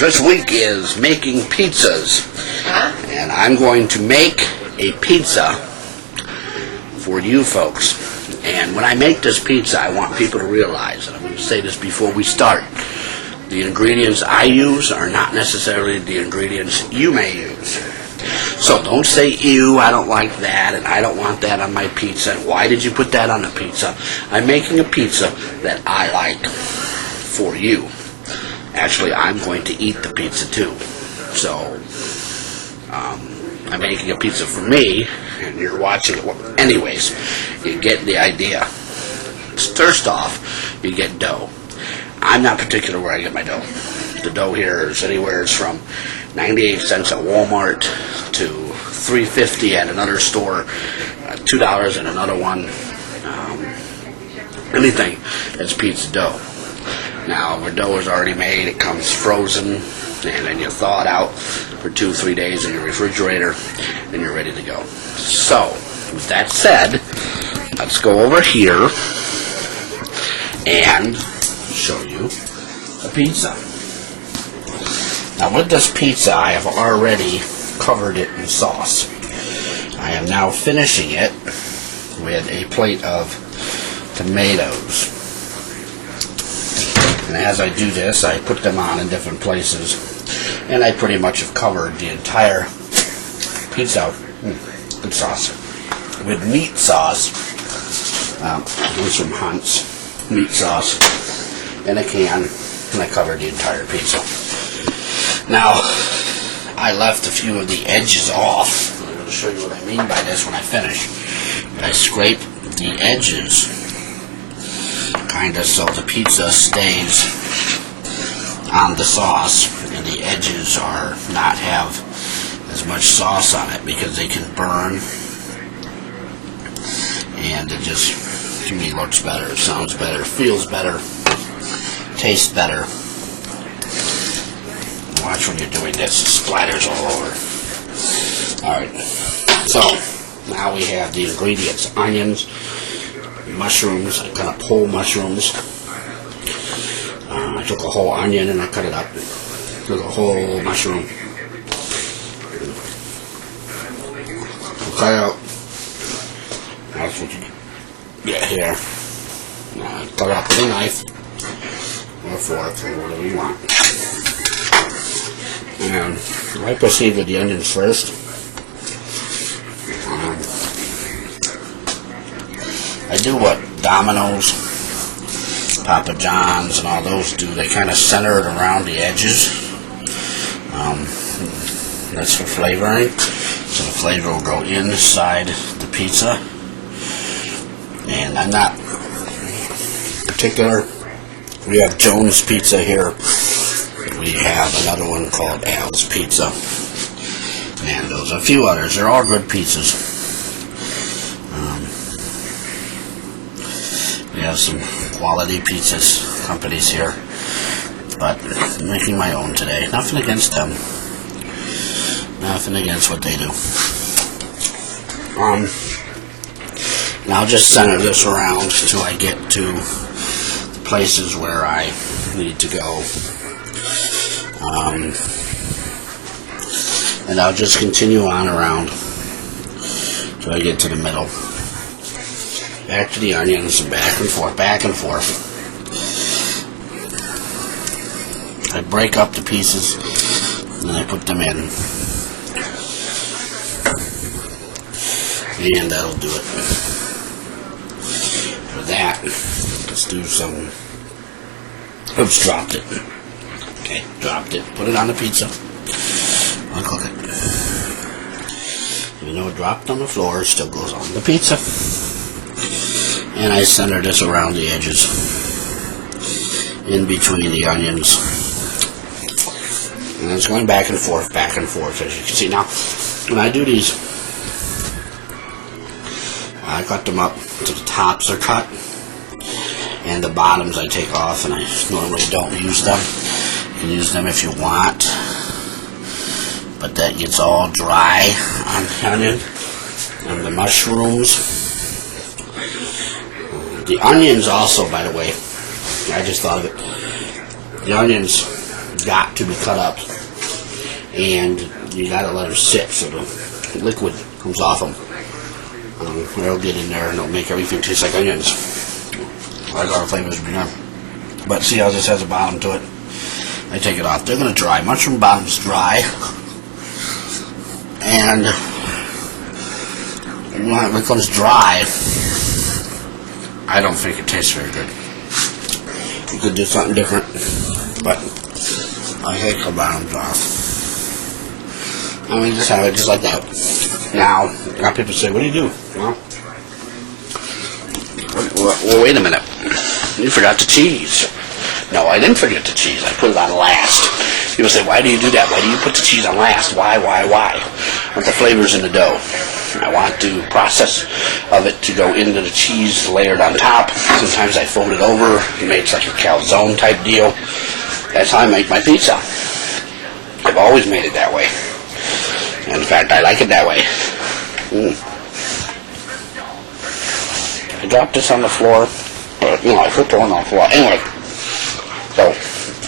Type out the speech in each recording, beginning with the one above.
This week is making pizzas, and I'm going to make a pizza for you folks. And when I make this pizza, I want people to realize, and I'm going to say this before we start, the ingredients I use are not necessarily the ingredients you may use. So don't say, ew, I don't like that, and I don't want that on my pizza. Why did you put that on the pizza? I'm making a pizza that I like for you. Actually, I'm going to eat the pizza too. So, I'm making a pizza for me, and you're watching it. Anyways, you get the idea. First off, you get dough. I'm not particular where I get my dough. The dough here is anywhere from 98 cents at Walmart to $3.50 at another store, $2 at another one. Anything that's pizza dough. Now, the dough is already made, it comes frozen, and then you thaw it out for 2-3 days in your refrigerator, and you're ready to go. So, with that said, let's go over here and show you a pizza. Now, with this pizza, I have already covered it in sauce. I am now finishing it with a plate of tomatoes. And as I do this, I put them on in different places, and I pretty much have covered the entire pizza. Good sauce. With meat sauce. Here's from Hunt's meat sauce in a can, and I covered the entire pizza. Now, I left a few of the edges off. I'm going to show you what I mean by this when I finish. I scrape the edges kind of so the pizza stays on the sauce and the edges are not have as much sauce on it because they can burn, and it just to me looks better, sounds better, feels better, tastes better. Watch when you're doing this, it splatters all over. Alright, so now we have the ingredients: onions, mushrooms. I cut up whole mushrooms. I took a whole onion and I cut it up. Took a whole mushroom. Cut out. That's what you get here. Cut it up with a knife or a fork or whatever you want. And I proceed with the onions first. I do what Domino's, Papa John's, and all those do. They kind of center it around the edges. That's for flavoring. So the flavor will go inside the pizza. And I'm not particular. We have Jones Pizza here. We have another one called Al's Pizza. And there's a few others. They're all good pizzas. We have some quality pizzas companies here, but I'm making my own today. Nothing against them. Nothing against what they do. And I'll just center this around until I get to the places where I need to go. And I'll just continue on around until I get to the middle. Back to the onions, and back and forth, back and forth. I break up the pieces, and then I put them in. And that'll do it. For that, let's do some... Oops, dropped it. Okay, dropped it. Put it on the pizza. Uncook it. Even though it dropped on the floor, it still goes on the pizza. And I center this around the edges, in between the onions. And it's going back and forth, as you can see. Now, when I do these, I cut them up to the tops are cut, and the bottoms I take off, and I normally don't use them. You can use them if you want, but that gets all dry on the onion and the mushrooms. The onions also, by the way, I just thought of it. The onions got to be cut up, and you gotta let them sit so the liquid comes off them. It'll get in there and it'll make everything taste like onions. Like our flavors be done. But see how this has a bottom to it? I take it off. They're gonna dry. Mushroom bottoms dry, and when it becomes dry, I don't think it tastes very good. You could do something different, but I take the bottoms off. I mean, just have it just like that. Now people say, what do you do? Well, wait a minute. You forgot the cheese. No, I didn't forget the cheese. I put it on last. People say, why do you do that? Why do you put the cheese on last? Why? I want the flavors in the dough. I want the process of it to go into the cheese layered on top. Sometimes I fold it over. It makes like a calzone type deal. That's how I make my pizza. I've always made it that way. In fact, I like it that way. I dropped this on the floor. I put the one on the floor. Anyway, so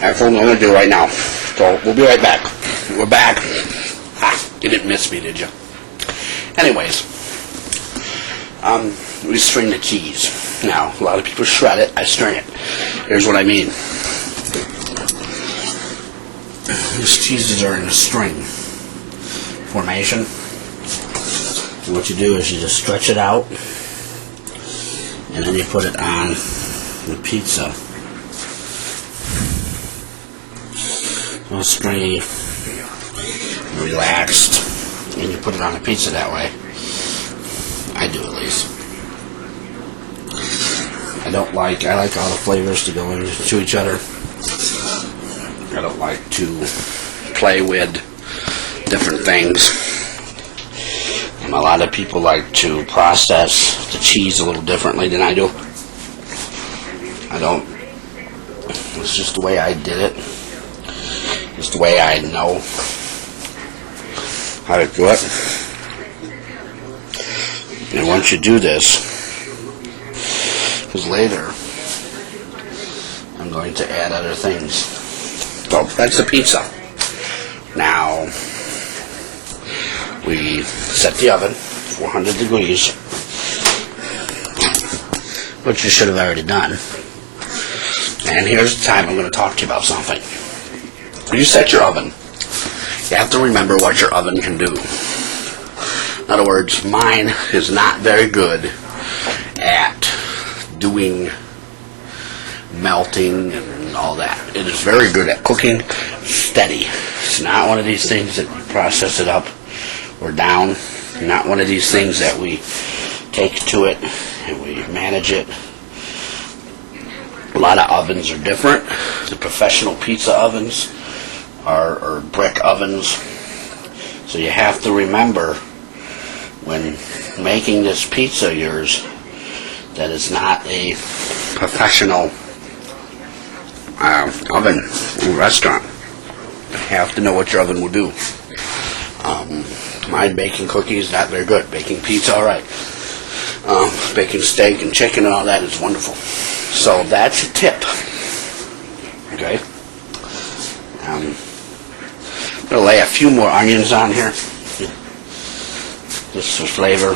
that's what I'm going to do right now. So we'll be right back. We're back. You didn't miss me, did you? Anyways, we string the cheese. Now, a lot of people shred it. I string it. Here's what I mean. These cheeses are in a string formation. And what you do is you just stretch it out, and then you put it on the pizza. All stringy, relaxed, and you put it on the pizza that way. I do, at least. I like all the flavors to go into each other. I don't like to play with different things. A lot of people like to process the cheese a little differently than I do. I don't. It's just the way I did it. Just the way I know how to do it. And once you do this, because later I'm going to add other things. So that's the pizza. Now we set the oven 400 degrees, which you should have already done. And here's the time I'm going to talk to you about something. When you set your oven, you have to remember what your oven can do. In other words, mine is not very good at doing melting and all that. It is very good at cooking steady. It's not one of these things that you process it up or down. Not one of these things that we take to it and we manage it. A lot of ovens are different. The professional pizza ovens are brick ovens. So you have to remember when making this pizza of yours that it's not a professional oven restaurant. You have to know what your oven will do. My baking cookies, not very good. Baking pizza, all right. Baking steak and chicken and all that is wonderful. So that's a tip. Okay. I'm going to lay a few more onions on here, just for flavor.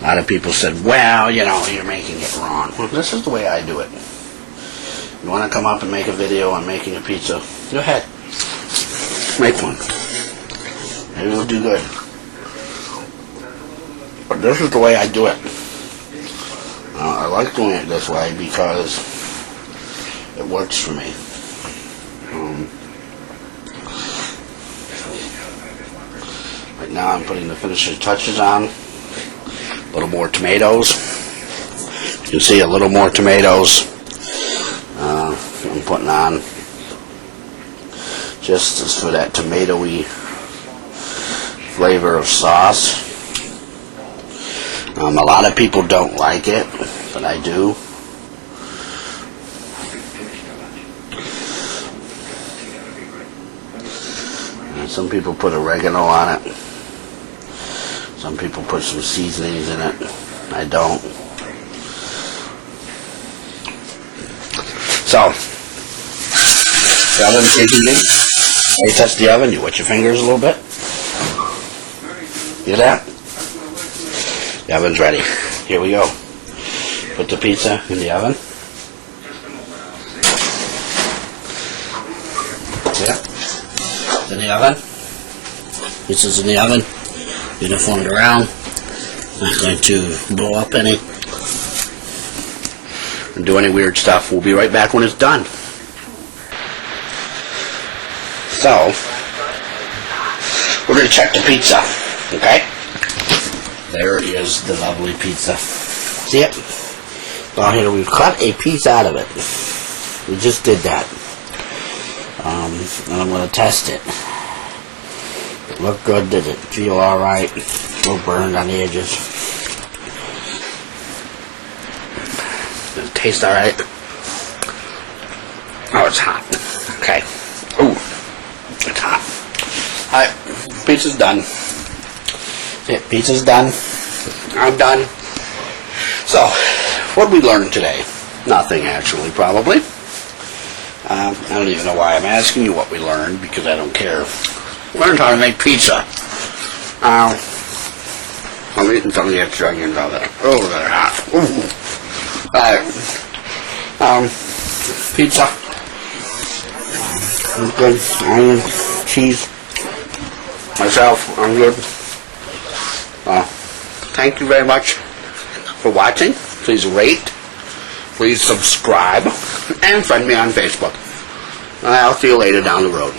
A lot of people said, well, you're making it wrong. Well, this is the way I do it. You want to come up and make a video on making a pizza? Go ahead. Make one. Maybe it'll do good. But this is the way I do it. I like doing it this way because it works for me. Right now I'm putting the finishing touches on. A little more tomatoes. You can see a little more tomatoes. I'm putting on just for that tomatoey flavor of sauce. A lot of people don't like it, but I do. And some people put oregano on it. Some people put some seasonings in it. I don't. So, The oven preheating. When you touch the oven, you wet your fingers a little bit. Hear that? The oven's ready. Here we go. Put the pizza in the oven. Yeah. In the oven. Pizza's in the oven. Uniformed around. Not going to blow up any. And do any weird stuff. We'll be right back when it's done. So, we're going to check the pizza. Okay? There is the lovely pizza. See it? Down here, we've cut a piece out of it. We just did that. And I'm going to test it. Look good? Did it feel alright? A little burned on the edges. Does it taste alright? Oh, it's hot. Okay. Ooh. It's hot. Alright. Pizza's done. That's it. Pizza's done. I'm done. So, what did we learn today? Nothing, actually, probably. I don't even know why I'm asking you what we learned, because I don't care. We learned how to make pizza. I'm eating some of the extra onions out there. Oh, they're hot. Ooh. Alright. Pizza. I'm good. Onion, cheese. Myself, I'm good. Thank you very much for watching. Please rate. Please subscribe. And friend me on Facebook. I'll see you later down the road.